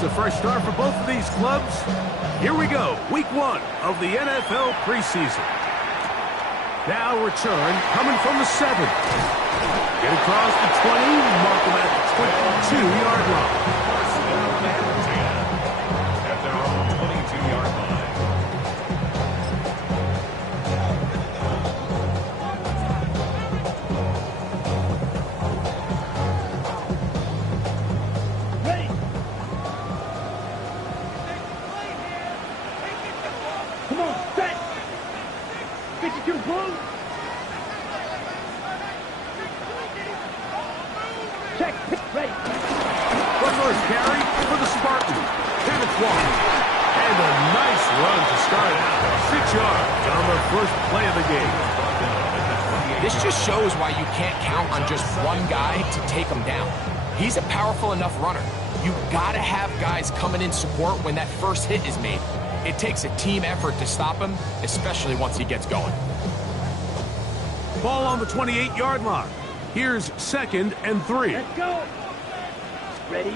It's a fresh start for both of these clubs. Here we go, week 1 of the NFL preseason. Now return coming from the 7. Get across the 20, mark them at the 22-yard line. At their own 22-yard line. Carry for the Spartans. 10 of 1. And a nice run to start out. 6 yards on the first play of the game. This just shows why you can't count on just one guy to take him down. He's a powerful enough runner. You gotta have guys coming in support when that first hit is made. It takes a team effort to stop him, especially once he gets going. Ball on the 28-yard line. Here's 2nd and 3. Let's go. Ready?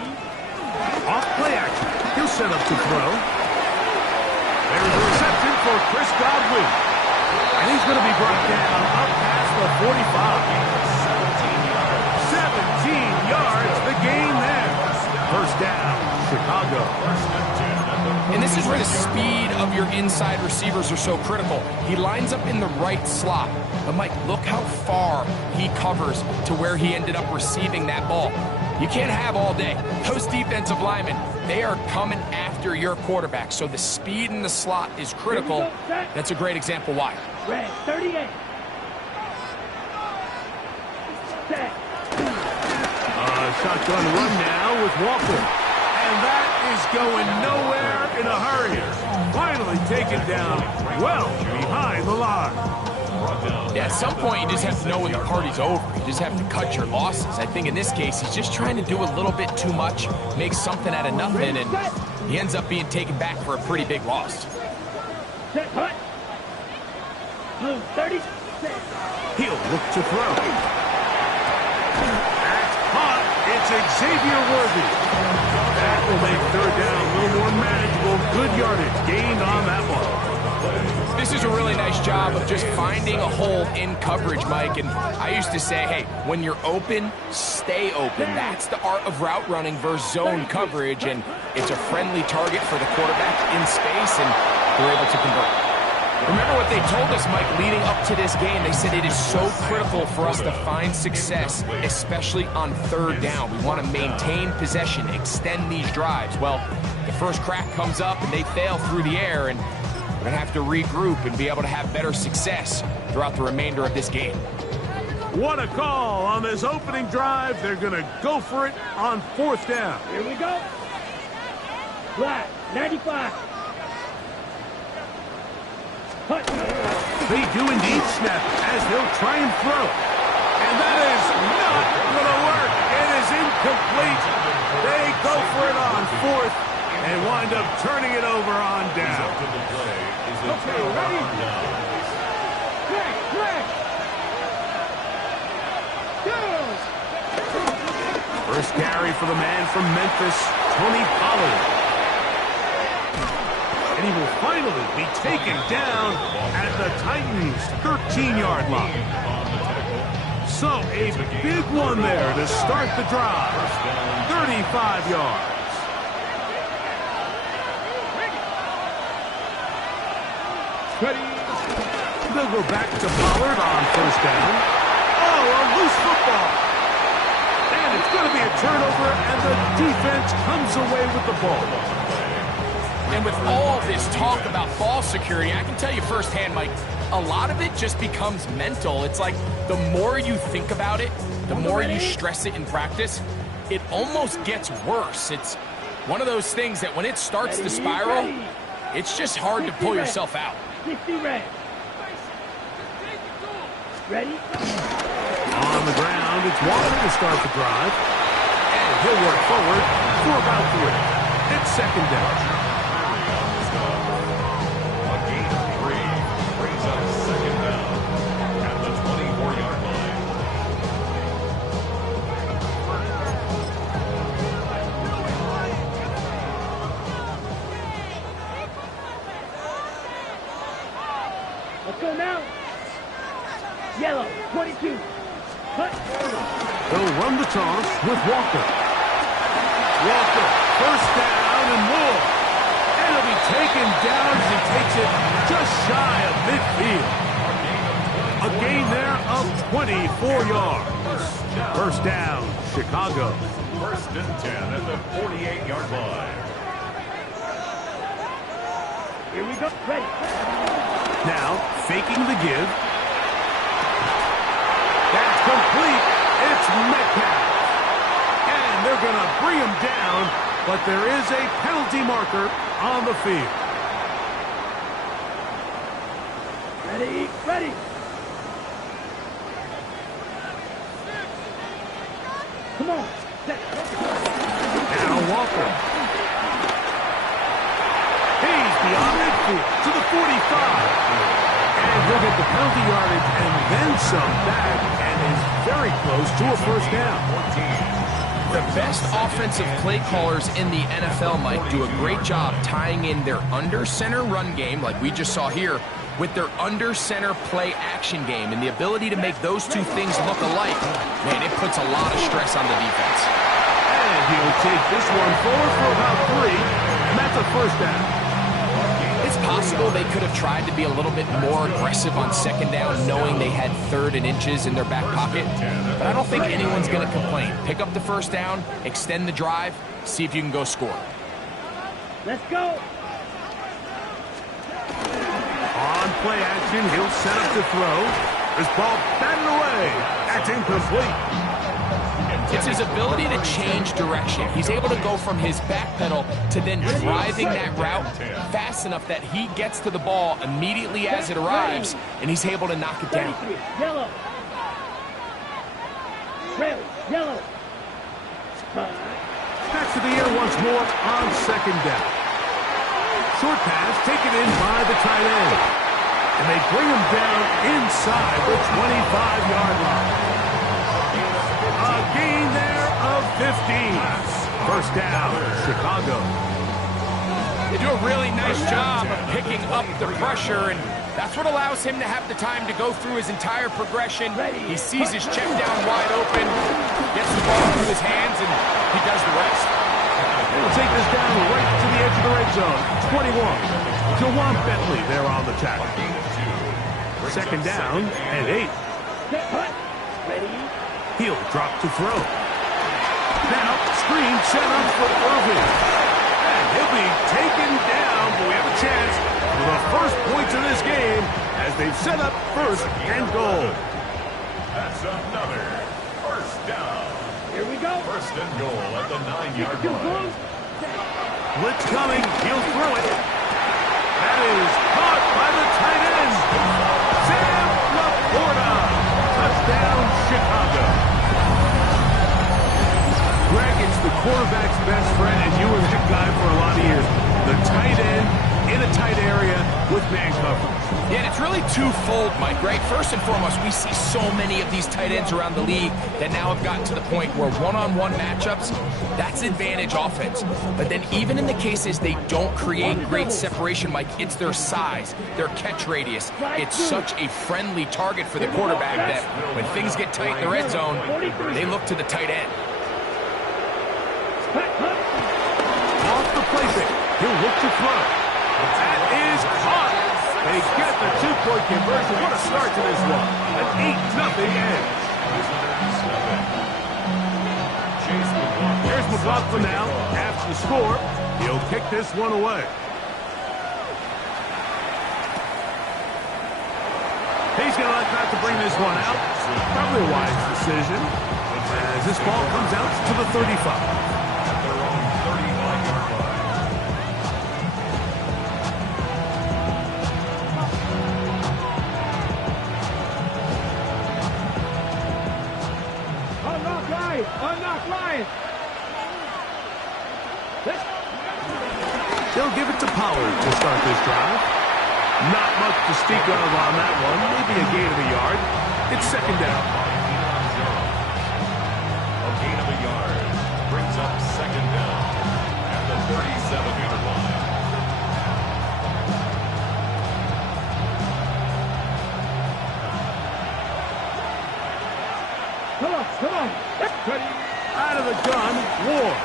Off play action. He'll set up to throw. There's a reception for Chris Godwin. And he's going to be brought down up past the 45. 17 yards, the gain there. First down, Chicago. And this is where the speed of your inside receivers are so critical. He lines up in the right slot. But Mike, look how far he covers to where he ended up receiving that ball. You can't have all day. Those defensive linemen, they are coming after your quarterback. So the speed in the slot is critical. That's a great example why. Red, 38. Set. Shotgun run now with Walker. And that is going nowhere in a hurry. Finally taken down well behind the line. Yeah, at some point, you just have to know when the party's over. You just have to cut your losses. I think in this case, he's just trying to do a little bit too much, make something out of nothing, and he ends up being taken back for a pretty big loss. Set, hut. Blue, 30. Set. He'll look to throw. That's hot. It's Xavier Worthy. That will make 3rd down a little more manageable. Good yardage gained on that one. This is a really nice job of just finding a hole in coverage, Mike. And I used to say, hey, when you're open, stay open. That's the art of route running versus zone coverage. And it's a friendly target for the quarterback in space, and they're able to convert. Remember what they told us, Mike, leading up to this game. They said it is so critical for us to find success, especially on 3rd down. We want to maintain possession, extend these drives. Well, the first crack comes up, and they fail through the air, and we're going to have to regroup and be able to have better success throughout the remainder of this game. What a call on this opening drive. They're going to go for it on 4th down. Here we go. Black, 95. Hut. They do indeed snap as they'll try and throw. And that is not going to work. It is incomplete. They go for it on 4th and wind up turning it over on down. Okay, ready? Crack. Go! First carry for the man from Memphis, Tony Pollard. And he will finally be taken down at the Titans' 13-yard line. So a big one there to start the drive. 35 yards. Ready? They'll go back to Pollard on 1st down. Oh, a loose football. And it's going to be a turnover, and the defense comes away with the ball. And with all this talk about ball security, I can tell you firsthand, Mike, a lot of it just becomes mental. It's like the more you think about it, the more you stress it in practice, it almost gets worse. It's one of those things that when it starts to spiral, it's just hard to pull yourself out. 50 red. Ready? On the ground, it's Walker to start the drive. And he'll work forward for about 3. It's 2nd down. A gain of 3 brings up 2nd down at the 24-yard line. go now. Yellow, 22. Cut. They'll run the toss with Walker. Walker, first down and more. And he'll be taken down as he takes it just shy of midfield. A gain there of 24 yards. First down, Chicago. First and 10 at the 48-yard line. Here we go. Ready. Now, faking the give. That's complete. It's Metcalf. And they're going to bring him down, but there is a penalty marker on the field. Ready, ready. Come on. Now Walker. He's beyond midfield to the 45. And he'll get the penalty yardage and then some back and is very close to a first down. The best offensive play callers in the NFL, Mike, do a great job tying in their under-center run game, like we just saw here, with their under-center play action game. And the ability to make those two things look alike, man, it puts a lot of stress on the defense. And he'll take this one forward for about 3, and that's a first down. It's possible they could have tried to be a little bit more aggressive on second down, knowing they had 3rd and inches in their back pocket. But I don't think anyone's going to complain. Pick up the first down, extend the drive, see if you can go score. Let's go. On play action, he'll set up to throw. This ball batted away. That's incomplete. It's his ability to change direction. He's able to go from his back pedal to then driving that route fast enough that he gets to the ball immediately as it arrives, and he's able to knock it down. Yellow. Red, yellow. Back to the air once more on second down. Short pass taken in by the tight end. And they bring him down inside the 25-yard line. A gain there of 15. First down, Chicago. They do a really nice job of picking up the pressure, and that's what allows him to have the time to go through his entire progression. He sees his check down wide open, gets the ball through his hands, and he does the rest. We'll take this down right to the edge of the red zone. 21. Jawan Bentley there on the tackle. Second down and 8. Ready. He'll drop to throw. Now, screen set up for Irving. And he'll be taken down, but we have a chance for the first points of this game as they've set up first and goal. That's another first down. Here we go. First and goal at the 9-yard line. Blitz coming. He'll throw it. That is caught by the tight end. Sam Laporta. Touchdown, Chicago. Greg, it's the quarterback's best friend, and you were that guy for a lot of years. The tight end in a tight area with man coverage. Yeah, and it's really twofold, Mike, right? First and foremost, we see so many of these tight ends around the league that now have gotten to the point where one-on-one matchups, that's advantage offense. But then even in the cases they don't create great separation, Mike, it's their size, their catch radius. It's such a friendly target for the quarterback that when things get tight in the red zone, they look to the tight end. Off the play fake. He'll look to throw. That is caught. They get the 2-point conversion. What a start to this one. An 8-0 edge. Here's McLaughlin now. After the score, he'll kick this one away. He's going to like not to bring this one out. Probably a wise decision as this ball comes out to the 35. Unlock Lions! They'll give it to Pollard to start this drive. Not much to speak of on that one. Maybe a gain of a yard. It's second down. A gain of a yard brings up second down at the 37-yard line. Ward.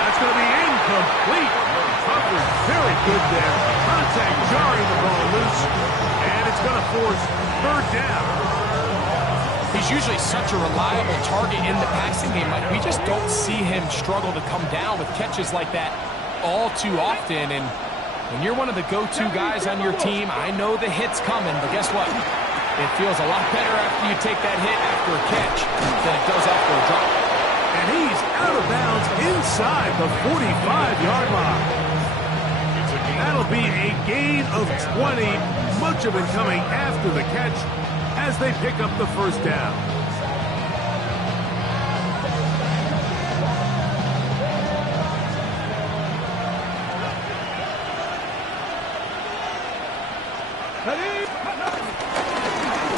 That's going to be incomplete. Coverage very good there. Contact jarring the ball loose. And it's going to force third down. He's usually such a reliable target in the passing game. Like, we just don't see him struggle to come down with catches like that all too often. And when you're one of the go-to guys on your team, I know the hit's coming, but guess what? It feels a lot better after you take that hit after a catch than it does after a drop. And he's out of bounds inside the 45-yard line. That'll be a gain of 20, much of it coming after the catch as they pick up the first down.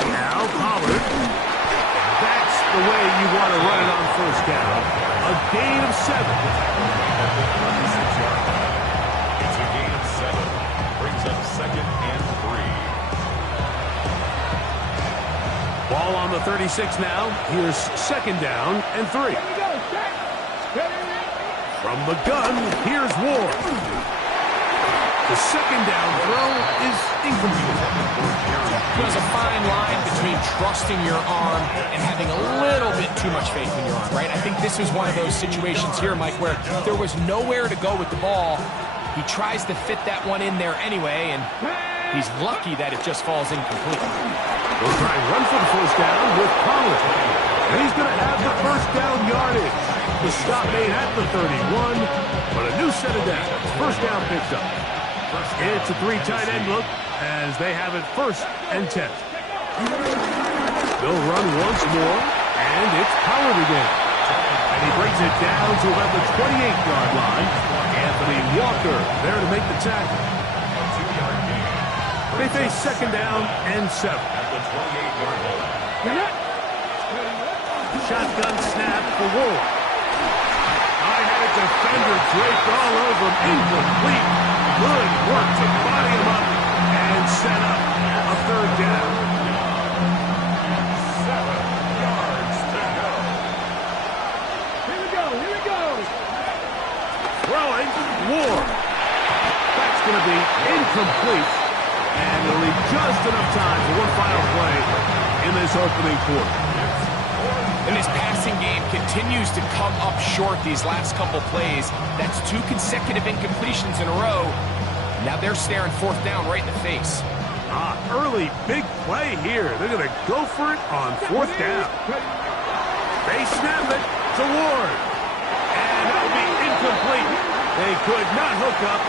Now Pollard. That's the way you want to run it on first down. A gain of 7. It's a gain of 7. Brings up second and 3. Ball on the 36 now. Here's second down and 3. From the gun, here's Ward. The second down throw is incomplete. There's a fine line between trusting your arm and having a little bit too much faith in your arm, right? I think this is one of those situations here, Mike, where there was nowhere to go with the ball. He tries to fit that one in there anyway, and he's lucky that it just falls incomplete. They'll try and run for the first down with Pollard. And he's going to have the first down yardage. The stop made at the 31, but a new set of downs. First down picked up. It's a 3 tight end look as they have it first and 10. They'll run once more, and it's Pollard again. And he brings it down to about the 28-yard line. Anthony Walker there to make the tackle. They face second down and 7. At the 28-yard line. Shotgun snap for Ward. I had a defender draped all over him. Incomplete. Good work to body him up and set up a third down. 7 yards to go. Here we go. Throwing Ward. That's going to be incomplete. And it'll leave just enough time for one final play in this opening quarter. And his passing game continues to come up short these last couple plays. That's 2 consecutive incompletions in a row. Now they're staring fourth down right in the face. Early big play here. They're going to go for it on fourth down. They snap it to Ward. And that'll be incomplete. They could not hook up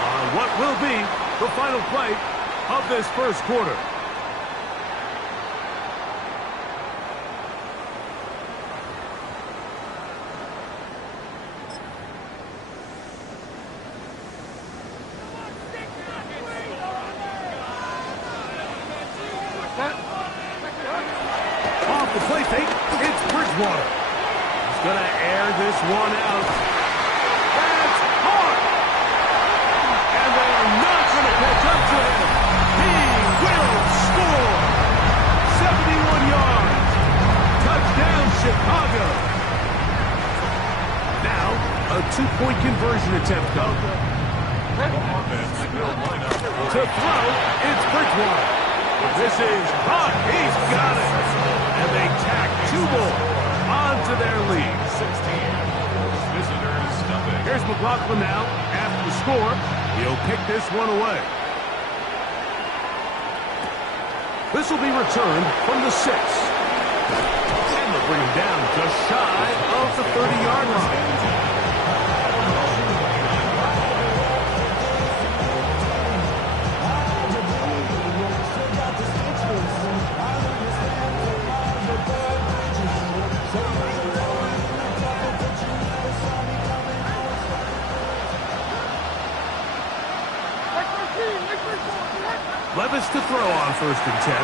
on what will be the final play of this first quarter. Off the play fake, it's Bridgewater. He's going to air this one out. That's hard. And they are not going to catch up to him. He will score. 71 yards. Touchdown, Chicago. Now, a 2-point conversion attempt coming. To throw, it's Bridgewater. This is caught. He's got it. And they tack 2 more onto their lead. 16. Visitors nothing. Here's McLaughlin now. After the score, he'll kick this one away. This will be returned from the 6. And they'll bring him down just shy of the 30-yard line. Levis to throw on first and 10.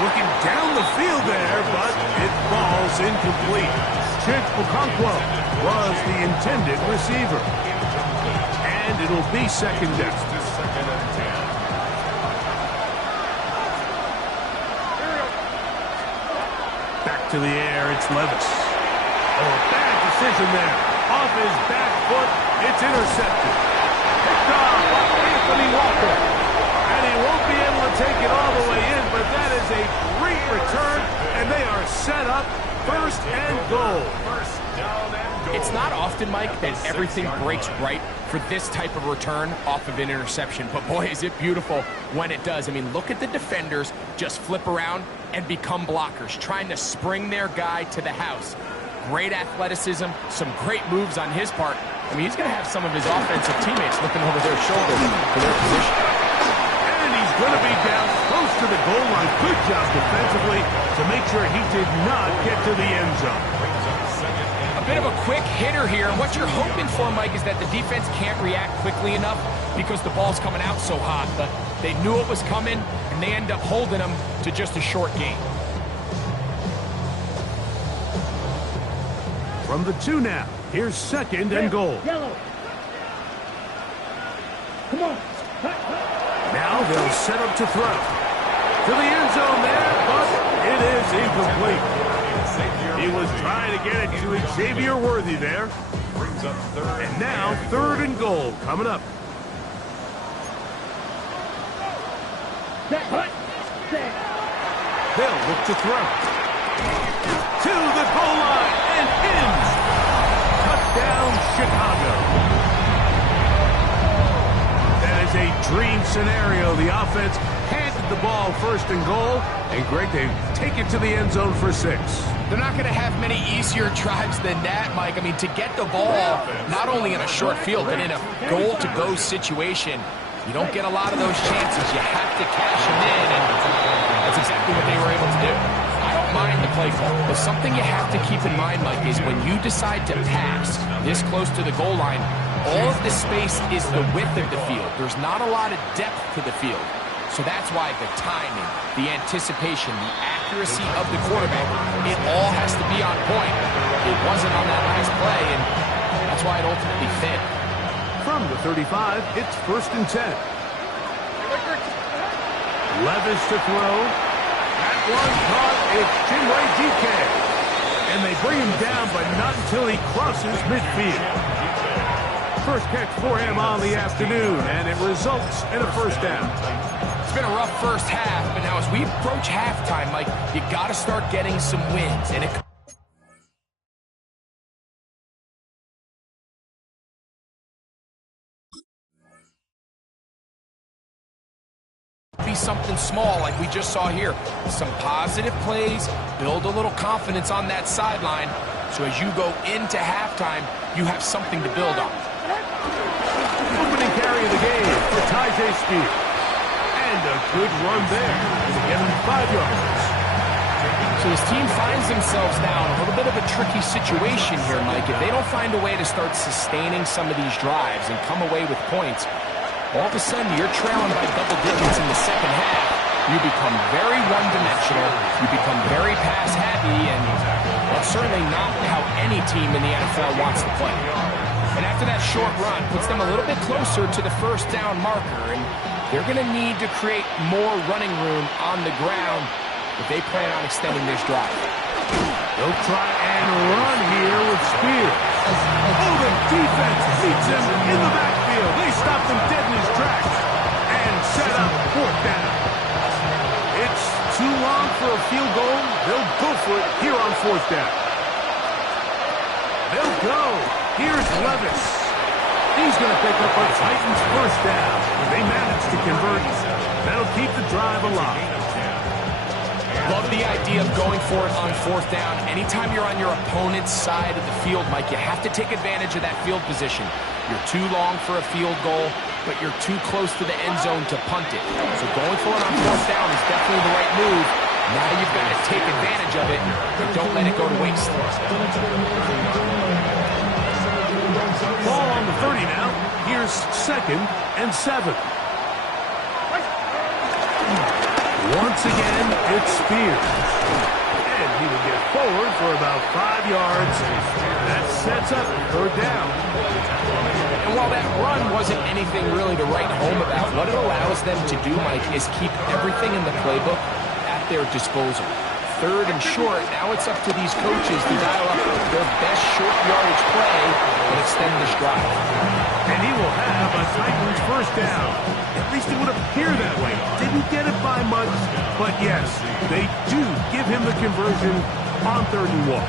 Looking down the field there, but it falls incomplete. Chig Okonkwo was the intended receiver. And it'll be second down. Second and 10. Back to the air, it's Levis. Oh, bad decision there. Off his back foot, it's intercepted. Picked off by Anthony Walker. And he won't be able to take it all the way in, but that is a great return, and they are set up first and goal. It's not often, Mike, that everything breaks right for this type of return off of an interception. But boy, is it beautiful when it does. I mean, look at the defenders just flip around and become blockers, trying to spring their guy to the house. Great athleticism, some great moves on his part. I mean, he's going to have some of his offensive teammates looking over their shoulder for their position. And he's going to be down close to the goal line. Good job defensively to make sure he did not get to the end zone. A bit of a quick hitter here. What you're hoping for, Mike, is that the defense can't react quickly enough because the ball's coming out so hot. But they knew it was coming, and they end up holding them to just a short gain. From the 2 now, here's second and goal. Yellow. Come on. Now they'll set up to throw. To the end zone there, but it is incomplete. He was trying to get it to Xavier Worthy there. And now third and goal coming up. They'll look to throw. To the goal line and in. Touchdown, Chicago. That is a dream scenario. The offense handed the ball first and goal. And Greg, they take it to the end zone for 6. They're not going to have many easier drives than that, Mike. I mean, to get the ball not only in a short field, but in a goal-to-go situation, you don't get a lot of those chances. You have to cash them in, and that's exactly what they were able to do. I don't mind the play call, but something you have to keep in mind, Mike, is when you decide to pass this close to the goal line, all of the space is the width of the field. There's not a lot of depth to the field. So that's why the timing, the anticipation, the accuracy of the quarterback, it all has to be on point. It wasn't on that last play, and that's why it ultimately fit. From the 35, it's first and 10. Levis to throw. That one caught. It's Chinwe DK. And they bring him down, but not until he crosses midfield. First catch for him on the afternoon, and it results in a first down. It's been a rough first half, but now as we approach halftime, Mike, you got to start getting some wins. And it be something small like we just saw here. Some positive plays, build a little confidence on that sideline. So as you go into halftime, you have something to build on. Opening carry of the game for Tyjae Spears. And a good run there to get him 5 yards. So this team finds themselves now in a little bit of a tricky situation here, Mike. If they don't find a way to start sustaining some of these drives and come away with points, all of a sudden you're trailing by double digits in the second half. You become very one-dimensional. You become very pass-happy, and that's certainly not how any team in the NFL wants to play. And after that short run, puts them a little bit closer to the first down marker, and they're going to need to create more running room on the ground if they plan on extending this drive. They'll try and run here with Spears. Oh, the defense meets him in the backfield. They stop him dead in his tracks and set up fourth down. It's too long for a field goal. They'll go for it here on fourth down. They'll go. Here's Levis. He's going to pick up a Titans first down. They manage to convert. That'll keep the drive alive. Love the idea of going for it on fourth down. Anytime you're on your opponent's side of the field, Mike, you have to take advantage of that field position. You're too long for a field goal, but you're too close to the end zone to punt it. So going for it on fourth down is definitely the right move. Now you've got to take advantage of it and don't let it go to waste. Ball on the 30 now. Here's second and 7. Once again, it's Spears. And he will get forward for about 5 yards. That sets up third down. And while that run wasn't anything really to write home about, what it allows them to do, Mike, is keep everything in the playbook at their disposal. 3rd and short. Now it's up to these coaches to dial up their best short yardage play and extend this drive. And he will have a Titans first down. At least it would appear that way. Didn't get it by much, but yes, they do give him the conversion on 3rd and 1.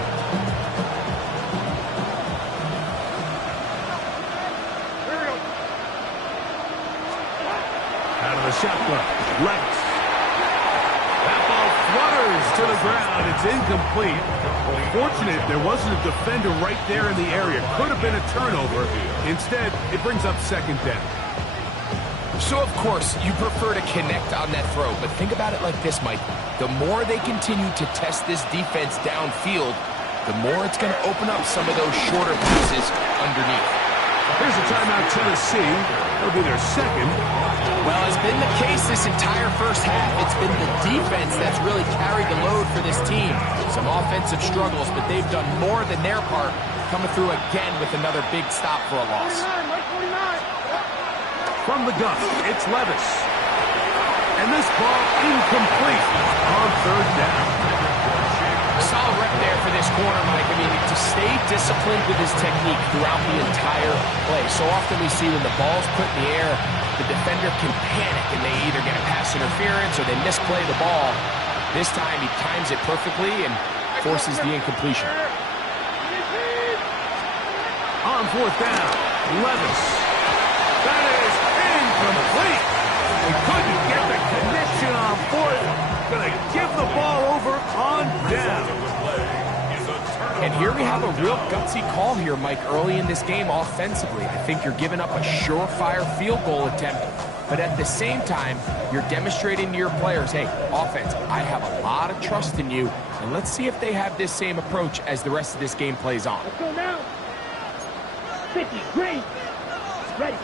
Out of the shotgun, Levis. That ball flutters to the ground. It's incomplete. Fortunate there wasn't a defender right there in the area. Could have been a turnover. Instead, it brings up 2nd down. So, of course, you prefer to connect on that throw, but think about it like this, Mike. The more they continue to test this defense downfield, the more it's going to open up some of those shorter passes underneath. Here's a timeout, Tennessee. It'll be their 2nd. Well, it's been the case this entire first half. It's been the defense that's really carried the load for this team. Some offensive struggles, but they've done more than their part, coming through again with another big stop for a loss. From the gun, it's Levis. And this ball incomplete on 3rd down. Solid rep there for this corner, Mike. I mean, to stay disciplined with his technique throughout the entire play. So often we see when the ball's put in the air, the defender can panic and they either get a pass interference or they misplay the ball. This time he times it perfectly and forces the incompletion. On 4th down, Levis. That is incomplete. They couldn't get the connection on 4th. Gonna give the ball over on down. And here we have a real gutsy call here, Mike, early in this game offensively. I think you're giving up a surefire field goal attempt, but at the same time, you're demonstrating to your players, hey, offense, I have a lot of trust in you, and let's see if they have this same approach as the rest of this game plays on. Let's go now. 50, green. Ready.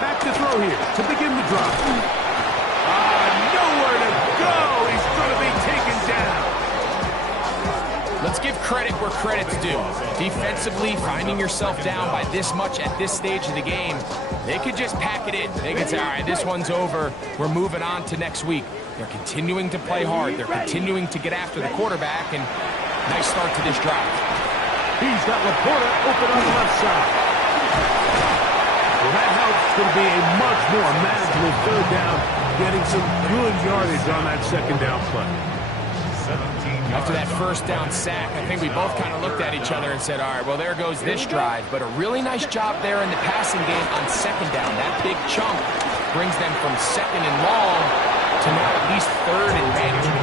Back to throw here to begin the drive. Nowhere to go. He's going to be taken down. Let's give credit where credit's due. Defensively, finding yourself down by this much at this stage of the game, they could just pack it in. They could say, all right, this one's over. We're moving on to next week. They're continuing to play hard. They're continuing to get after the quarterback, and nice start to this drive. He's got Laporta open on the left side. Well, that helps. Going to be a much more manageable 3rd down, getting some good yardage on that 2nd down play. After that 1st down sack, I think we both kind of looked at each other and said, all right, well, there goes this drive. But a really nice job there in the passing game on 2nd down. That big chunk brings them from 2nd and long to now at least 3rd and manageable.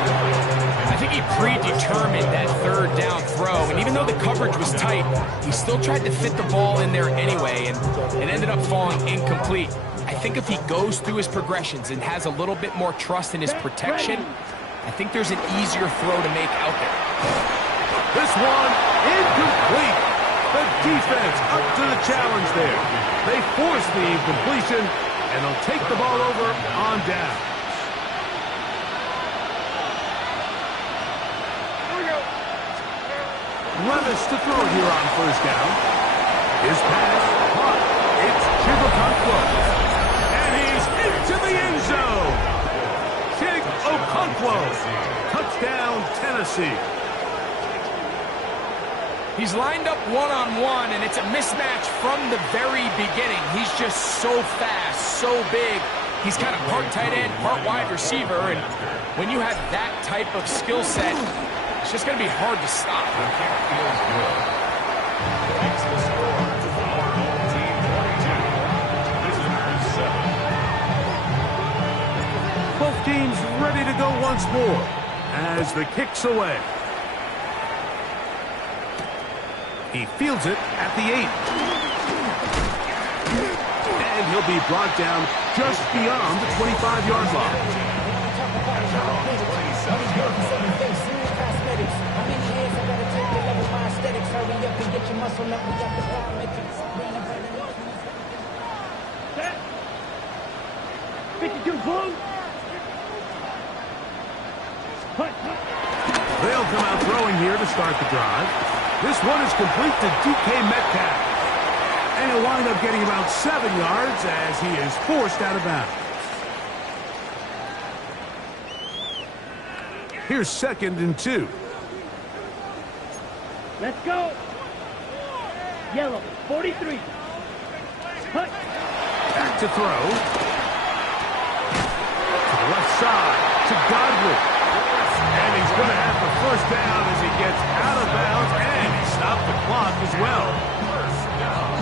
I think he predetermined that 3rd down throw, and even though the coverage was tight, he still tried to fit the ball in there anyway, and it ended up falling incomplete. I think if he goes through his progressions and has a little bit more trust in his protection, I think there's an easier throw to make out there. This one, incomplete. The defense up to the challenge there. They force the incompletion, and they'll take the ball over on down. Levis to throw here on 1st down. His pass, caught. It's Chigokonkwo. And he's into the end zone. Chigokonkwo. Touchdown, Tennessee. He's lined up one-on-one, and it's a mismatch from the very beginning. He's just so fast, so big. He's kind of part tight end, part wide receiver, and when you have that type of skill set, it's just going to be hard to stop. Makes the score. Our home team 42. Visitors 7. Both teams ready to go once more as the kick's away. He fields it at the 8. And he'll be brought down just beyond the 25-yard line. They'll come out throwing here to start the drive. This one is complete to DK Metcalf. And he'll wind up getting about 7 yards as he is forced out of bounds. Here's 2nd and 2. Let's go. Yellow, 43. Hut. Back to throw. To the left side. To Godwin. And he's going to have the first down as he gets out of bounds. And he stopped the clock as well.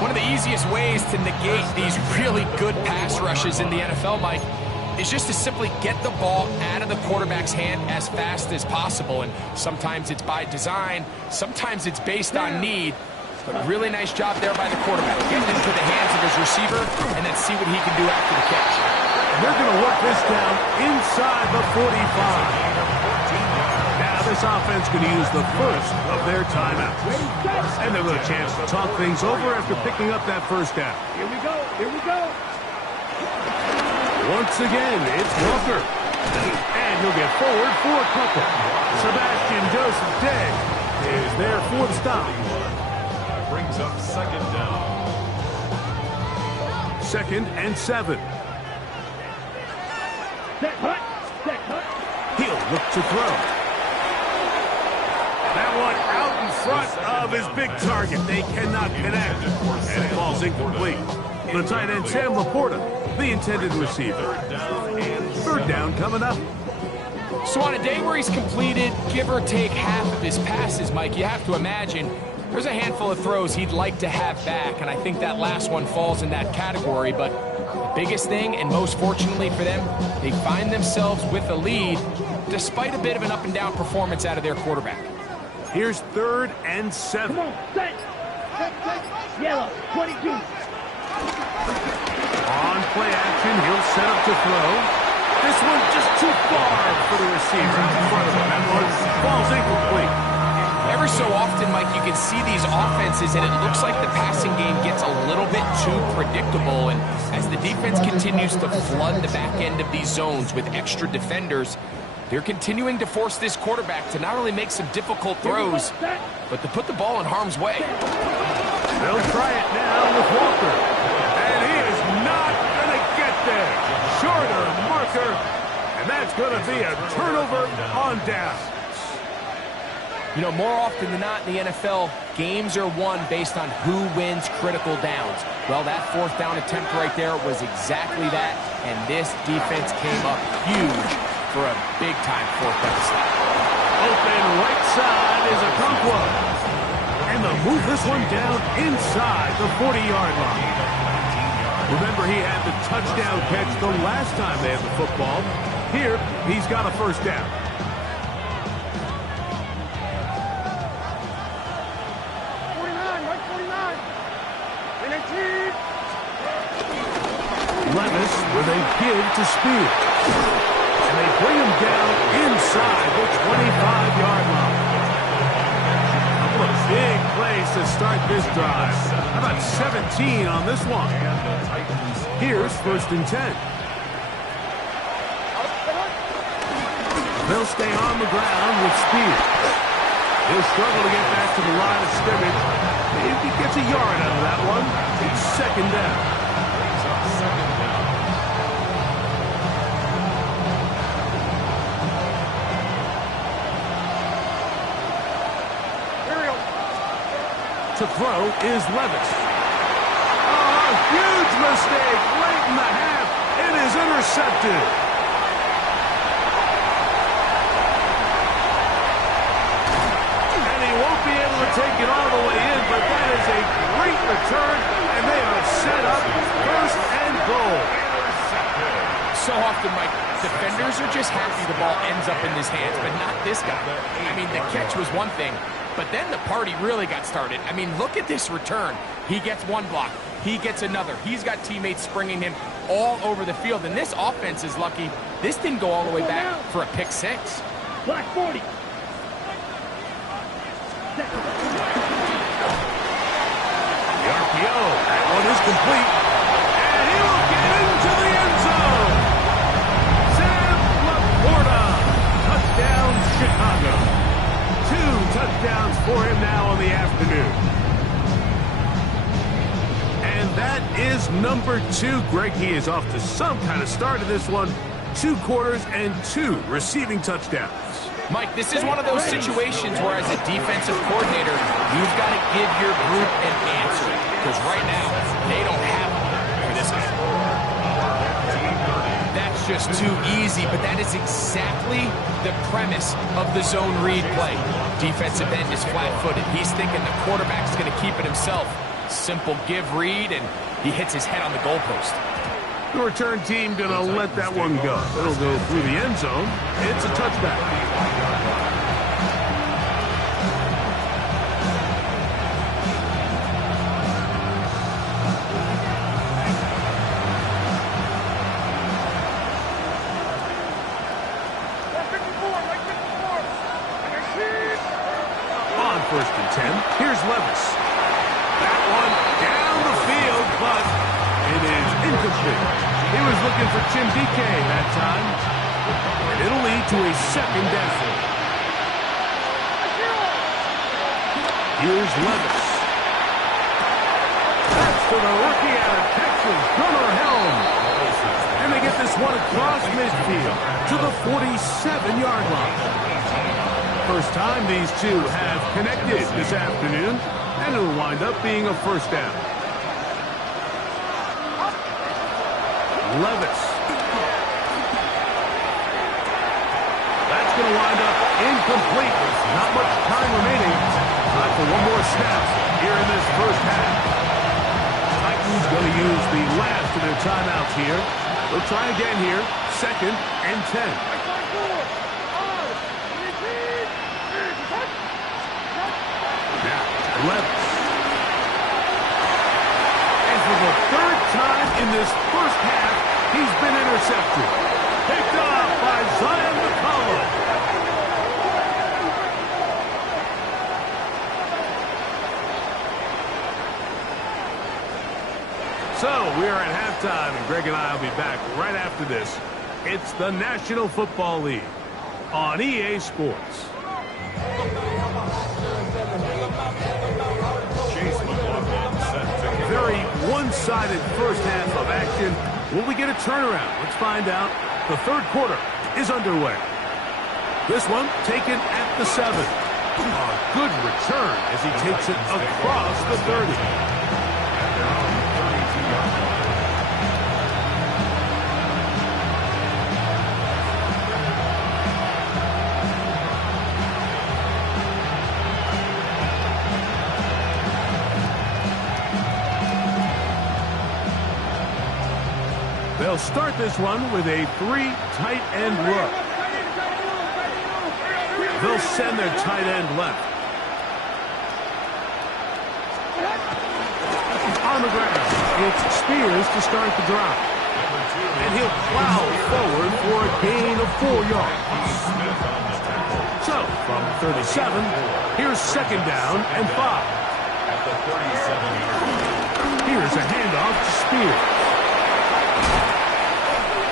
One of the easiest ways to negate these really good pass rushes in the NFL, Mike, is just to simply get the ball out of the quarterback's hand as fast as possible. And sometimes it's by design, sometimes it's based on need. But a really nice job there by the quarterback, getting into the hands of his receiver and then see what he can do after the catch. They're going to work this down inside the 45. Now this offense going to use the first of their timeouts. And they'll get a chance to talk things over after picking up that first down. Here we go. Here we go. Once again, it's Walker. And he'll get forward for a couple. Sebastian Joseph Day is there for the stop. Brings up 2nd down. 2nd and 7. Set hut. Set hut. He'll look to throw. That one out in front of his big target. They cannot connect. And it falls incomplete. The tight end, Sam Laporta, the intended receiver. 3rd down coming up. So on a day where he's completed, give or take half of his passes, Mike, you have to imagine there's a handful of throws he'd like to have back, and I think that last one falls in that category. But the biggest thing, and most fortunately for them, they find themselves with a lead despite a bit of an up-and-down performance out of their quarterback. Here's 3rd and 7. Come on. Set. Set. Set. Yellow, 22. On play action, he'll set up to throw. This one just too far for the receiver in front of him. That one falls incomplete. Every so often, Mike, you can see these offenses, and it looks like the passing game gets a little bit too predictable. And as the defense continues to flood the back end of these zones with extra defenders, they're continuing to force this quarterback to not only make some difficult throws, but to put the ball in harm's way. They'll try it now with Walker. And he is not going to get there. Shorter marker. And that's going to be a turnover on down. You know, more often than not in the NFL, games are won based on who wins critical downs. Well, that 4th down attempt right there was exactly that, and this defense came up huge for a big-time 4th down stop. Open right side is a Okonkwo. And they'll move this one down inside the 40-yard line. Remember, he had the touchdown catch the last time they had the football. Here, he's got a first down. Levis with a give to Speed. And they bring him down inside the 25-yard line. A couple of big plays to start this drive. How about 17 on this one? Here's 1st and 10. They'll stay on the ground with Speed. He'll struggle to get back to the line of scrimmage. Maybe he gets a yard out of that one. It's 2nd down. To throw is Levis. Oh, a huge mistake late in the half. It is intercepted. And he won't be able to take it all the way in, but that is a great return, and they are set up 1st and goal. So often, Mike, defenders are just happy the ball ends up in his hands, but not this guy. I mean, the catch was one thing, but then the party really got started. I mean, look at this return. He gets one block. He gets another. He's got teammates springing him all over the field. And this offense is lucky. This didn't go all the way back for a pick 6. Black 40. The RPO. That one is complete. And he will get into the end zone. Sam Laporta. Touchdown, Chicago. 2 touchdowns for him now on the afternoon. And that is number 2. Greg, he is off to some kind of start in this one. 2 quarters and 2 receiving touchdowns. Mike, this is one of those situations where as a defensive coordinator, you've got to give your group an answer. Because right now, they don't have one for this guy. That's just too easy, but that is exactly the premise of the zone read play. Defensive end is flat-footed. He's thinking the quarterback's going to keep it himself. Simple give read, and he hits his head on the goalpost. The return team going to let that one go. It'll go through the end zone. It's a touchback. On 1st and 10, here's Levis. That one down the field, but it is incomplete. He was looking for Jim DK that time. And it'll lead to a 2nd down. Here's Levis. That's to the rookie out of Texas, Gunnar Helm. And they get this one across midfield to the 47-yard line. First time these two have connected this afternoon, and it'll wind up being a 1st down. Levis. That's going to wind up incomplete. Not much time remaining. Time for one more snap here in this 1st half. Titans going to use the last of their timeouts here. They'll try again here. 2nd and 10. Levis. And for the 3rd time in this 1st half, he's been intercepted. Picked off by Zion McCollum. So we are at halftime, and Greg and I will be back right after this. It's the National Football League on EA Sports. Very one-sided 1st half of action. Will we get a turnaround? Let's find out. The 3rd quarter is underway. This one taken at the 7. A good return as he takes it across the 30. They'll start this one with a 3 tight end look. They'll send their tight end left. On the ground, it's Spears to start the drive. And he'll plow forward for a gain of 4 yards. So, from 37, here's 2nd down and 5. Here's a handoff to Spears.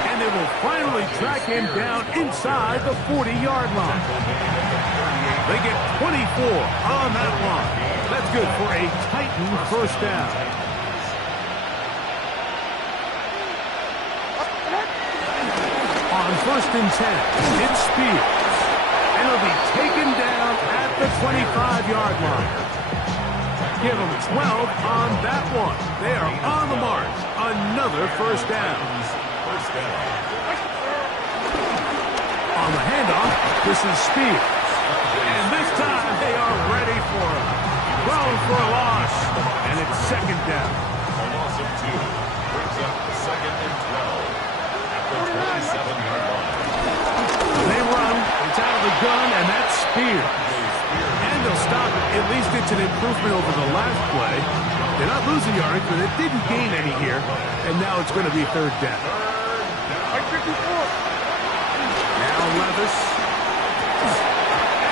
And they will finally track him down inside the 40-yard line. They get 24 on that line. That's good for a Titan 1st down. On 1st and 10, it's Spears. And he'll be taken down at the 25-yard line. Give them 12 on that one. They are on the march. Another 1st down. On the handoff, this is Spears. And this time they are ready for him. Thrown for a loss. And it's 2nd down. A loss of 2 brings up 2nd and 12 at the 27-yard line. They run, it's out of the gun, and that's Spears. And they'll stop it. At least it's an improvement over the last play. They're not losing yards, but it didn't gain any here. And now it's going to be 3rd down. Now Levis.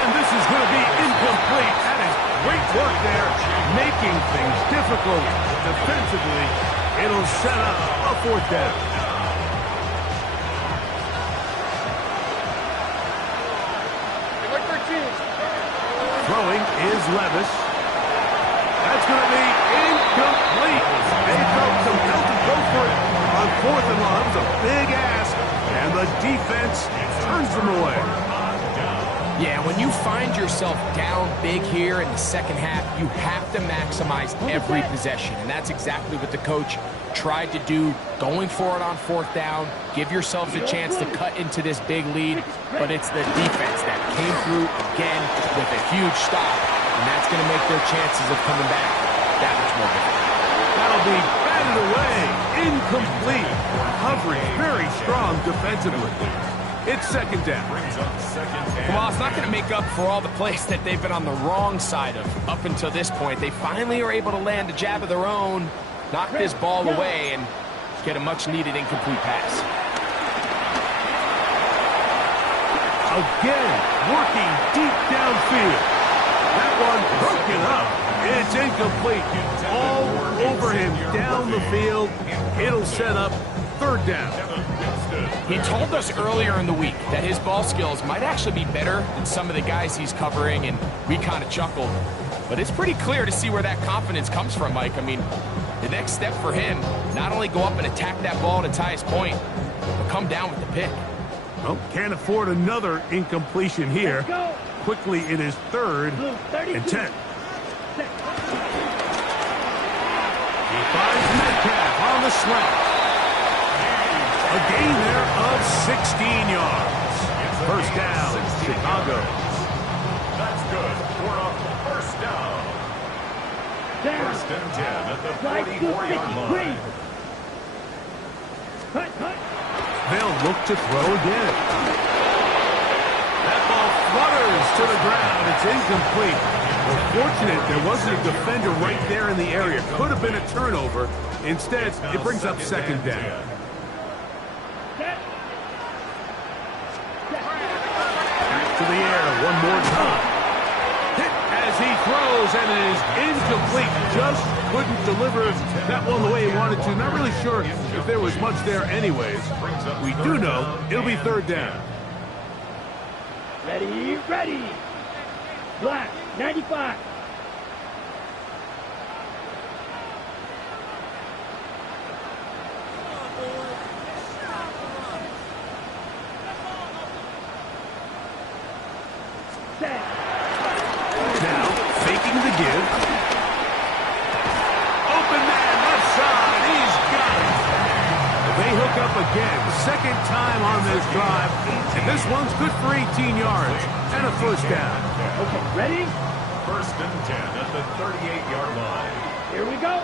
And this is going to be incomplete. That is great work there, making things difficult defensively. It'll set up a 4th down. Throwing is Levis. That's going to be incomplete. They felt compelled to go for it on 4th and long. It was a big ask, and the defense turns them away. Yeah, when you find yourself down big here in the second half, you have to maximize every possession. And that's exactly what the coach tried to do, going for it on fourth down. Give yourselves a chance to cut into this big lead. But it's the defense that came through again with a huge stop. And that's going to make their chances of coming back that much more difficult. That'll be batted away. Incomplete. Recovery very strong defensively. It's second down. Well, it's not going to make up for all the plays that they've been on the wrong side of up until this point. They finally are able to land a jab of their own, knock this ball away, and get a much-needed incomplete pass. Again, working deep downfield. That one broken up. It's incomplete. All over him down the field. It'll set up third down. He told us earlier in the week that his ball skills might actually be better than some of the guys he's covering, and we kind of chuckled. But it's pretty clear to see where that confidence comes from, Mike. I mean, the next step for him, not only go up and attack that ball at its highest point, but come down with the pick. Well, can't afford another incompletion here. Quickly, it is third and 10. He finds Metcalf on the slant. A gain there of 16 yards. First down, Chicago. That's good. We're up first down. First and 10 at the 44-yard line. They'll look to throw again. That ball flutters to the ground. It's incomplete. Well, fortunate there wasn't a defender right there in the area. Could have been a turnover. Instead, it brings up second down. To the air one more time. Hit as he throws, and it is incomplete. Just couldn't deliver that one the way he wanted to. Not really sure if there was much there anyways. We do know it'll be third down. Ready, ready. Black, 95. Now, faking the give. Open man, left side. He's got it. They hook up again. Second time on this drive. And this one's good for 18 yards and a first down. Okay, ready? First and 10 at the 38-yard line. Here we go.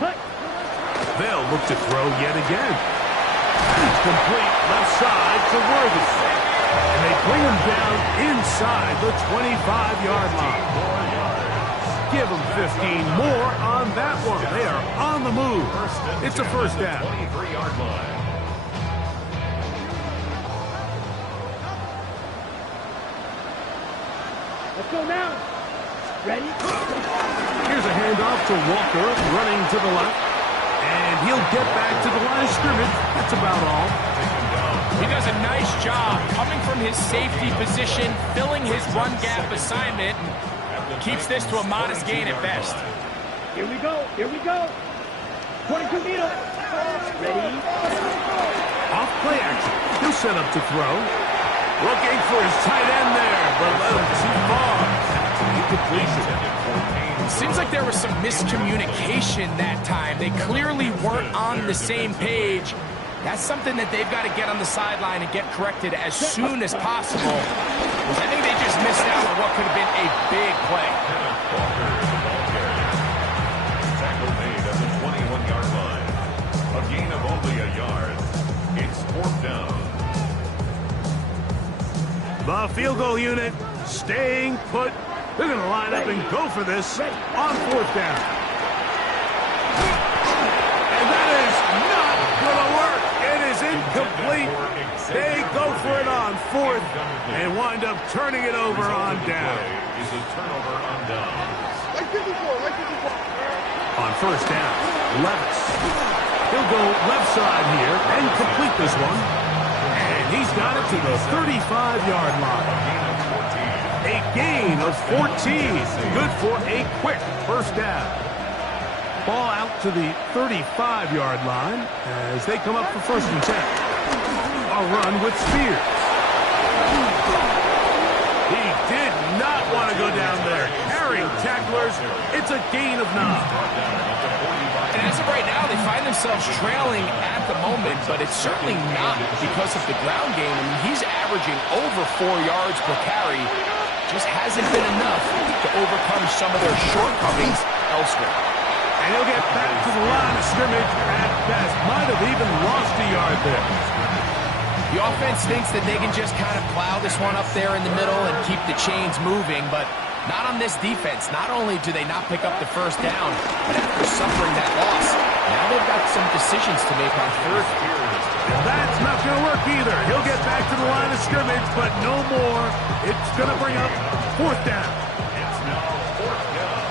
Hut. They'll look to throw yet again. Complete left side to Worthy. And they bring him down inside the 25-yard line. Give them 15 more on that one. They are on the move. It's a first down. 23-yard line. Let's go now. Ready? Here's a handoff to Walker, running to the left. And he'll get back to the line of scrimmage. That's about all. He does a nice job coming from his safety position, filling his run gap assignment, and keeps this to a modest gain at best. Here we go. Here we go. 22 meters. Ready? Off play action. He'll set up to throw. Looking for his tight end there, but let him too far. Incompletion. Seems like there was some miscommunication that time. They clearly weren't on the same page. That's something that they've got to get on the sideline and get corrected as soon as possible. I think they just missed out on what could have been a big play. Tackle made at the 21-yard line. A gain of only a yard. It's fourth down. The field goal unit staying put. They're going to line up and go for this on fourth down. And that is not going to work. It is incomplete. They go for it on fourth and wind up turning it over on down. Is a turnover on downs. On first down, Levis. He'll go left side here and complete this one. And he's got it to the 35-yard line. A gain of 14. Good for a quick first down. Ball out to the 35-yard line as they come up for first and 10. A run with Spears. to go down there. Carrying tacklers. It's a gain of 9. And as of right now, they find themselves trailing at the moment, but it's certainly not because of the ground game. I mean, he's averaging over 4 yards per carry. Just hasn't been enough to overcome some of their shortcomings elsewhere. And he'll get back to the line of scrimmage at best. Might have even lost a yard there. The offense thinks that they can just kind of plow this one up there in the middle and keep the chains moving, but not on this defense. Not only do they not pick up the first down, but after suffering that loss, now they've got some decisions to make on third. And that's not going to work either. He'll get back to the line of scrimmage, but no more. It's going to bring up 4th down. It's now 4th down.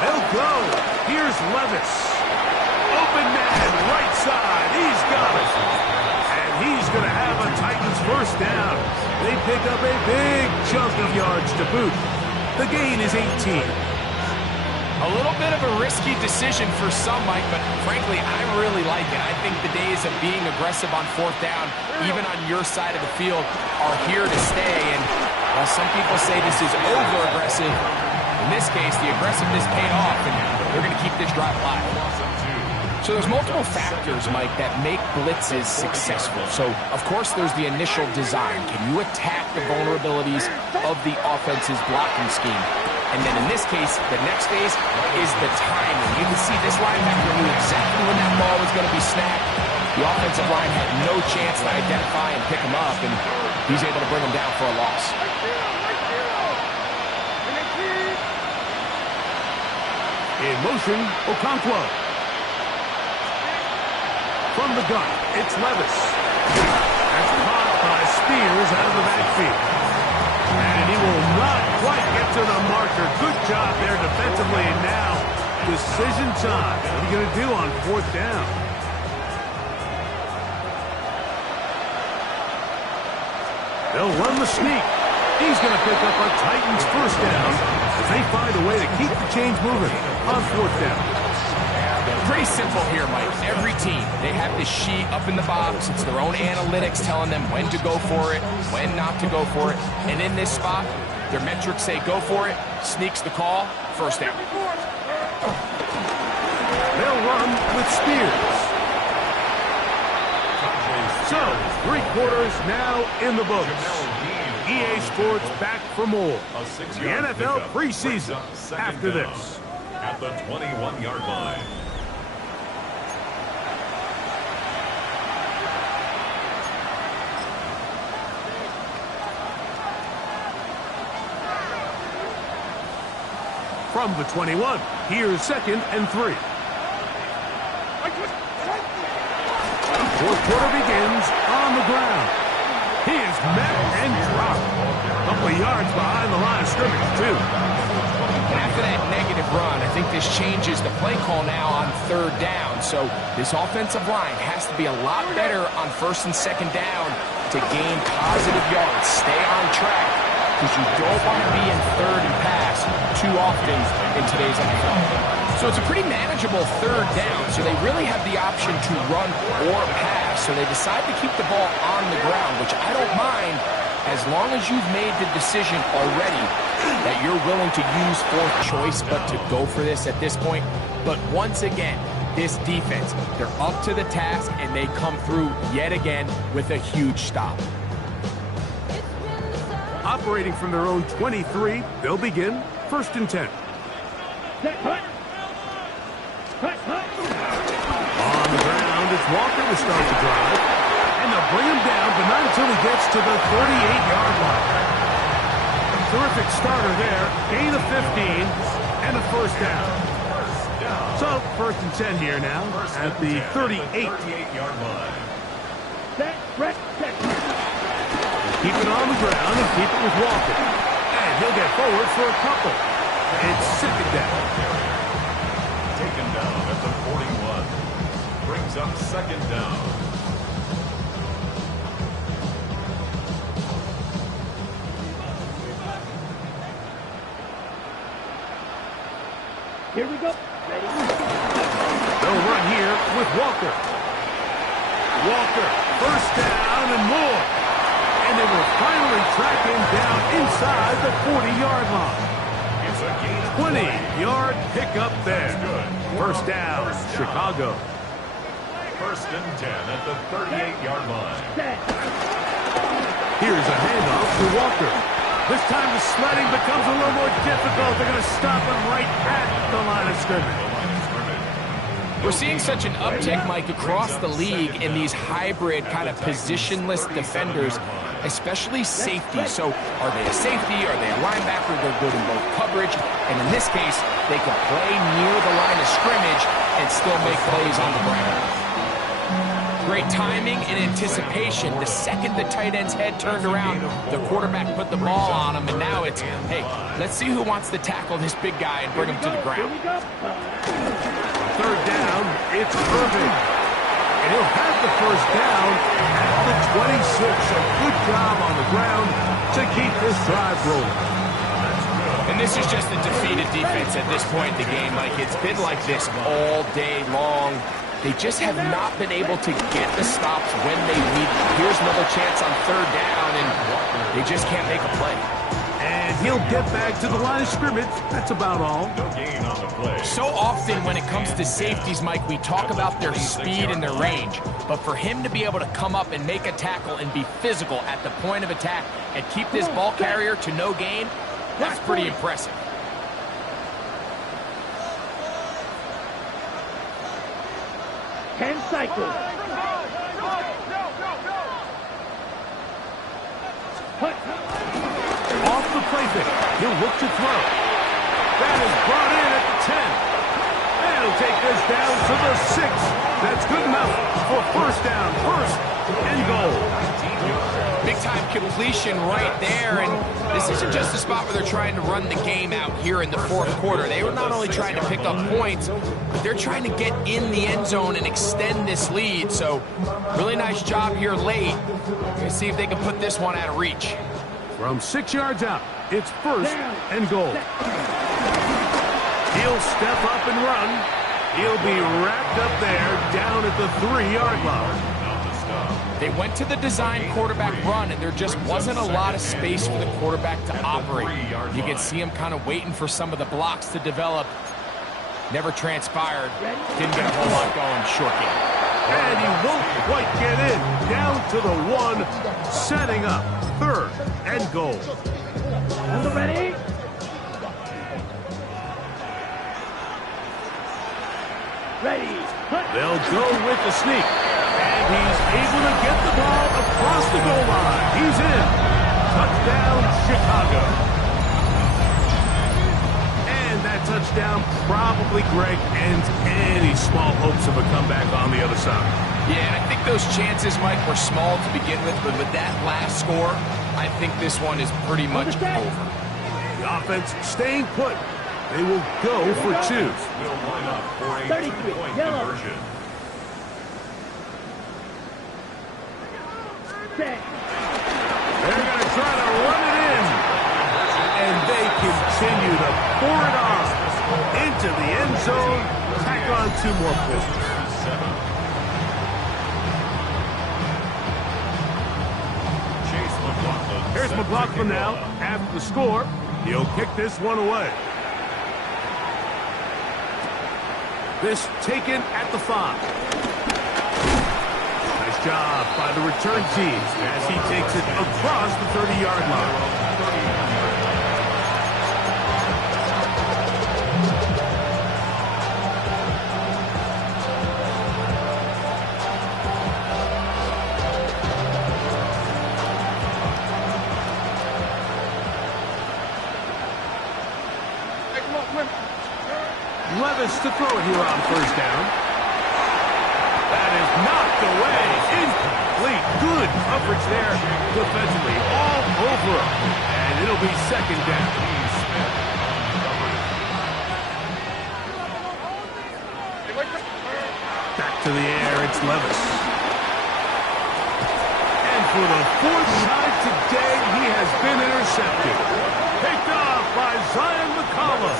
They'll go. Here's Levis. Open man, right side. He's got it. And he's going to have a Titans first down. They pick up a big chunk of yards to boot. The gain is 18. A little bit of a risky decision for some, Mike, but frankly, I really like it. I think the days of being aggressive on 4th down, even on your side of the field, are here to stay. And while some people say this is over-aggressive, in this case, the aggressiveness paid off, and they're going to keep this drive alive. So there's multiple factors, Mike, that make blitzes successful. So, of course, there's the initial design. Can you attack the vulnerabilities of the offense's blocking scheme? And then in this case, the next phase is the timing. You can see this linebacker knew exactly when that ball was going to be snapped. The offensive line had no chance to identify and pick him up, and he's able to bring him down for a loss. In motion, Okonkwo. From the gun, it's Levis. That's caught by Spears out of the backfield. And he will not quite get to the marker. Good job there defensively. And now, decision time. What are you going to do on 4th down? They'll run the sneak. He's going to pick up a Titans first down as they find a way to keep the chains moving on 4th down. Pretty simple here, Mike. Every team, they have this sheet up in the box. It's their own analytics telling them when to go for it, when not to go for it. And in this spot, their metrics say go for it, sneaks the call, first down. They'll run with Spears. So, 3 quarters now in the books. EA Sports back for more. The NFL preseason after this. At the 21-yard line. From the 21, here's 2nd and 3. 4th quarter begins on the ground. He is met and dropped. A couple of yards behind the line of scrimmage, too. And after that negative run, I think this changes the play call now on 3rd down. So this offensive line has to be a lot better on 1st and 2nd down to gain positive yards. Stay on track, because you don't want to be in 3rd and pass too often in today's NFL. So it's a pretty manageable 3rd down, so they really have the option to run or pass. So they decide to keep the ball on the ground, which I don't mind as long as you've made the decision already that you're willing to use 4th choice, but to go for this at this point. But once again, this defense, they're up to the task, and they come through yet again with a huge stop. Operating from their own 23, they'll begin 1st and 10. On the ground, it's Walker to start the drive. And they'll bring him down, but not until he gets to the 38-yard line. Terrific starter there. Gain of 15 and a first down. So, 1st and 10 here now at the 38-yard line. Keep it on the ground and keep it with Walker. And he'll get forward for a couple. It's 2nd down. Taken down at the 41. Brings up 2nd down. Here we go. Ready? They'll run here with Walker. Walker, first down and more. And they will finally track him down inside the 40-yard line. It's a gain of 20-yard pickup there. First down, Chicago. First and 10 at the 38-yard line. Here's a handoff to Walker. This time the sledding becomes a little more difficult. They're going to stop him right at the line of scrimmage. We're seeing such an uptick, Mike, across the league in these hybrid kind of positionless defenders, especially safety. So are they a safety? Are they a linebacker? They're good in both coverage. And in this case, they can play near the line of scrimmage and still make plays on the ground. Great timing and anticipation. The second the tight end's head turned around, the quarterback put the ball on him, and now it's, hey, let's see who wants to tackle this big guy and bring him to the ground. Third down, it's Irving. And he'll have the first down at the 26. A good job on the ground to keep this drive rolling. And this is just a defeated defense at this point in the game. Like, it's been like this all day long. They just have not been able to get the stops when they need them. Here's another chance on third down, and they just can't make a play. And he'll get back to the line of scrimmage. That's about all. No gain on the play. So often when it comes to safeties, Mike, we talk about their speed and their range. But for him to be able to come up and make a tackle and be physical at the point of attack and keep this ball carrier to no gain, that's pretty impressive. Cycle. Off the play fake. He'll look to throw. That is brought in at the 10. And he'll take this down to the 6. That's good enough for first down. First and goal. Big-time completion right there, and this isn't just a spot where they're trying to run the game out here in the fourth quarter. They were not only trying to pick up points, but they're trying to get in the end zone and extend this lead. So, really nice job here late. Let's see if they can put this one out of reach. From 6 yards out, it's first and goal. He'll step up and run. He'll be wrapped up there down at the 3-yard line. They went to the design quarterback run, and there just wasn't a lot of space for the quarterback to operate. You can see him kind of waiting for some of the blocks to develop. Never transpired. Didn't get a whole lot going. Short game. And he won't quite get in. Down to the 1, setting up third and goal. Ready? Ready. They'll go with the sneak. And he's able to get the ball across the goal line. He's in. Touchdown, Chicago. And that touchdown probably, Greg, ends any small hopes of a comeback on the other side. Yeah, and I think those chances, Mike, were small to begin with, but with that last score, I think this one is pretty much over. The offense staying put. They will go for 2. Will line up for a 3-point conversion. They're going to try to run it in. And they continue to pour it off into the end zone. Tack on 2 more points. Here's McLaughlin now. After the score, he'll kick this one away. This taken at the 5. Nice job by the return team as he takes it across the 30-yard line. Levis to throw it here on first down. That is knocked away. Incomplete. Good coverage there defensively. All over him. And it'll be second down. Back to the air. It's Levis. And for the 4th time today, he has been intercepted. Picked off by Zion McCollum.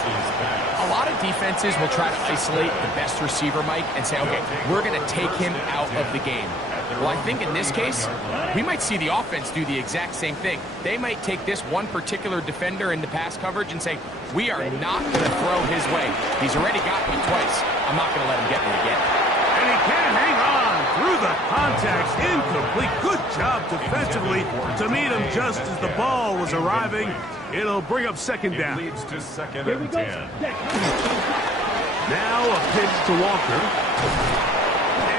A lot of defenses will try to isolate the best receiver, Mike, and say, okay, we're going to take him out of the game. Well, I think in this case, we might see the offense do the exact same thing. They might take this one particular defender into pass coverage and say, we are not going to throw his way. He's already got me twice. I'm not going to let him get me again. And he can't hang on through the contacts. Incomplete. Good job defensively to meet him just as the ball was arriving. It'll bring up second down. Leads to second and 10. Now a pitch to Walker.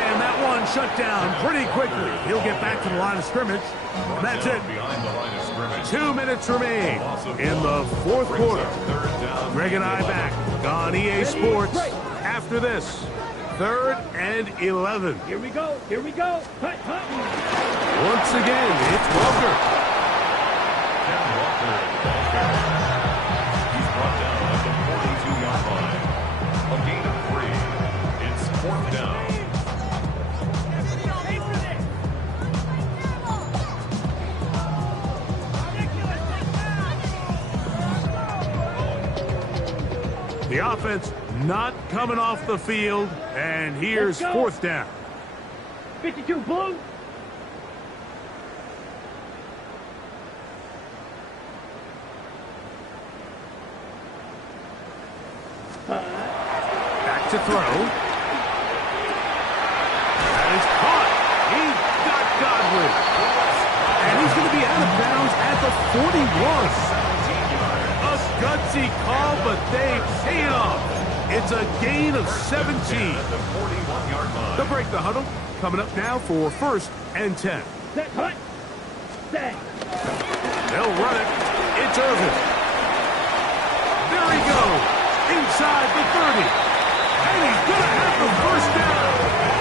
And that one shut down pretty quickly. He'll get back to the line of scrimmage. And that's it. Behind the line of scrimmage. 2 minutes remain in the fourth quarter. Greg and I back on EA Sports after this. 3rd and 11. Here we go. Here we go. Hut, hut. Once again, it's Walker. Ken Walker. He's brought down at the 42-yard line. A gain of 3. It's 4th down. The offense not coming off the field, and here's 4th down. 52 blue. Back to throw. That is caught. He got Godwin. And he's going to be out of bounds at the 41. A gutsy call, but they pay it off. It's a gain of 17. They'll break the huddle. Coming up now for 1st and 10. Set, hut. Set. They'll run it. It's Irvin. There he goes. Inside the 30. And he's going to have the 1st down.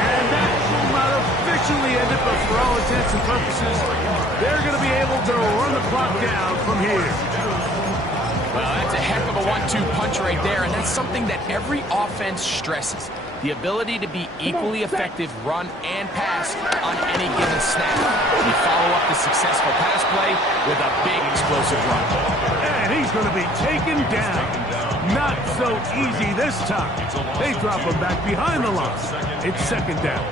And that will not officially end it, but for all intents and purposes, they're going to be able to run the clock down from here. Well, that's a heck of a 1-2 punch right there, and that's something that every offense stresses. The ability to be equally effective run and pass on any given snap. You follow up the successful pass play with a big explosive run. And he's going to be taken down. Not so easy this time. They drop him back behind the line. It's 2nd down.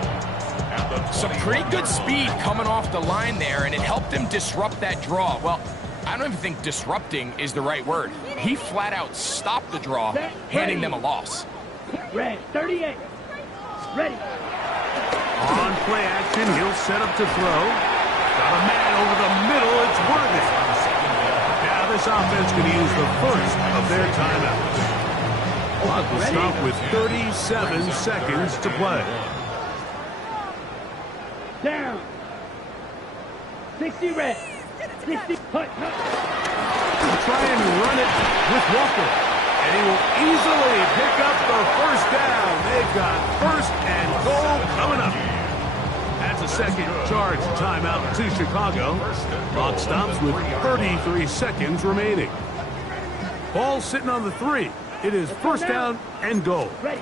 Some pretty good speed coming off the line there, and it helped him disrupt that draw. Well, I don't even think disrupting is the right word. He flat out stopped the draw, handing them a loss. Red, 38. Ready. On play action, he'll set up to throw. Got a man over the middle, it's Worthy. Now this offense can use the first of their timeouts. Clock will stop with 37 seconds to play. Down. 60 red. 60 hut, hut. Try and run it with Walker. And he will easily pick up the 1st down. They've got 1st and goal coming up. That's a second charge timeout to Chicago. Clock stops with 33 seconds remaining. Ball sitting on the 3. It is 1st down and goal. Ready.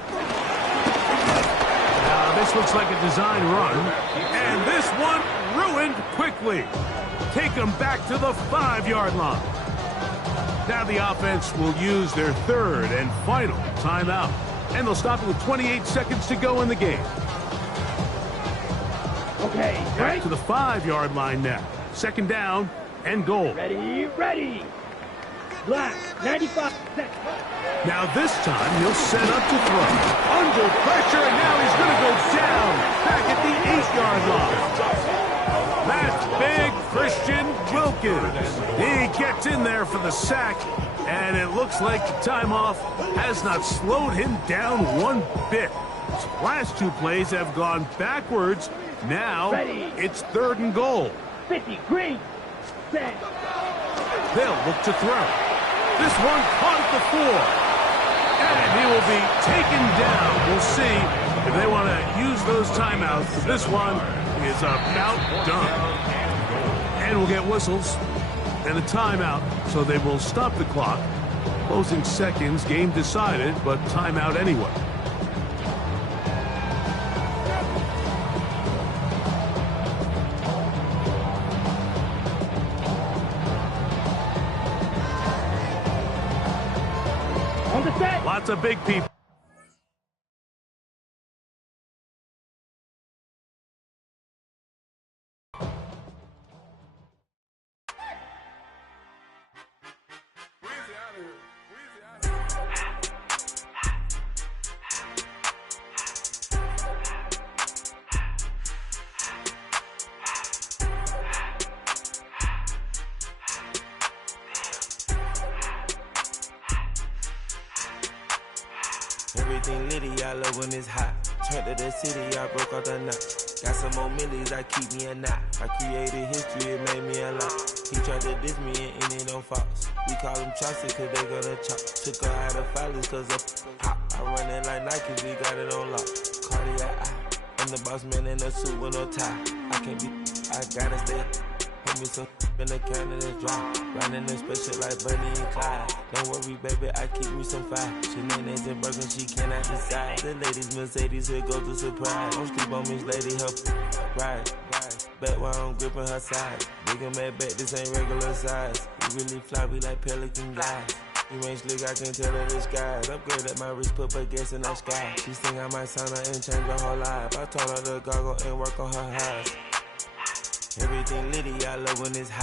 Now this looks like a design run. And this one ruined quickly. Take them back to the 5-yard line. Now the offense will use their 3rd and final timeout. And they'll stop it with 28 seconds to go in the game. Okay, Back to the 5-yard line now. 2nd down and goal. ready, ready. Black, 95. Set. Now this time he'll set up to throw. Under pressure, and now he's going to go down. Back at the 8-yard line. That's big Christian Wilkins. He gets in there for the sack, and it looks like the time off has not slowed him down one bit. His last 2 plays have gone backwards. Now it's 3rd and goal. 50 green. Set. They'll look to throw. This one caught at the 4. And he will be taken down. We'll see if they want to use those timeouts. This one is about done. And we'll get whistles and a timeout, so they will stop the clock. Closing seconds, game decided, but timeout anyway. On the set. Lots of big people. Everything litty, I love when it's hot. Turned to the city, I broke out the knot. Got some more millies, I keep me a knot. I created history, it made me a lot. He tried to diss me and ended on Fox. We call him Chaucer cause they gonna chop. Took her out of filers cause of hot. I run it like Nike, we got it on lock. Cardiac eye. I'm the boss man in a suit with no tie. I can't be, I gotta stay. Put me some in the can and it's dry. Riding in special like Bunny and Clyde. Don't worry, baby, I keep me some fire. She names and broken, she cannot decide. The ladies Mercedes, here go to surprise. Don't sleep on Miss Lady, help ride. Back while I'm gripping her side. Bigger mad back, this ain't regular size. We really fly, we like pelican guys. You ain't slick, I can tell her the skies. Upgrade at my wrist, put her gas in the sky. She think I might sign her and change her whole life. I told her to goggle and work on her eyes. Everything litty, I love when it's hot.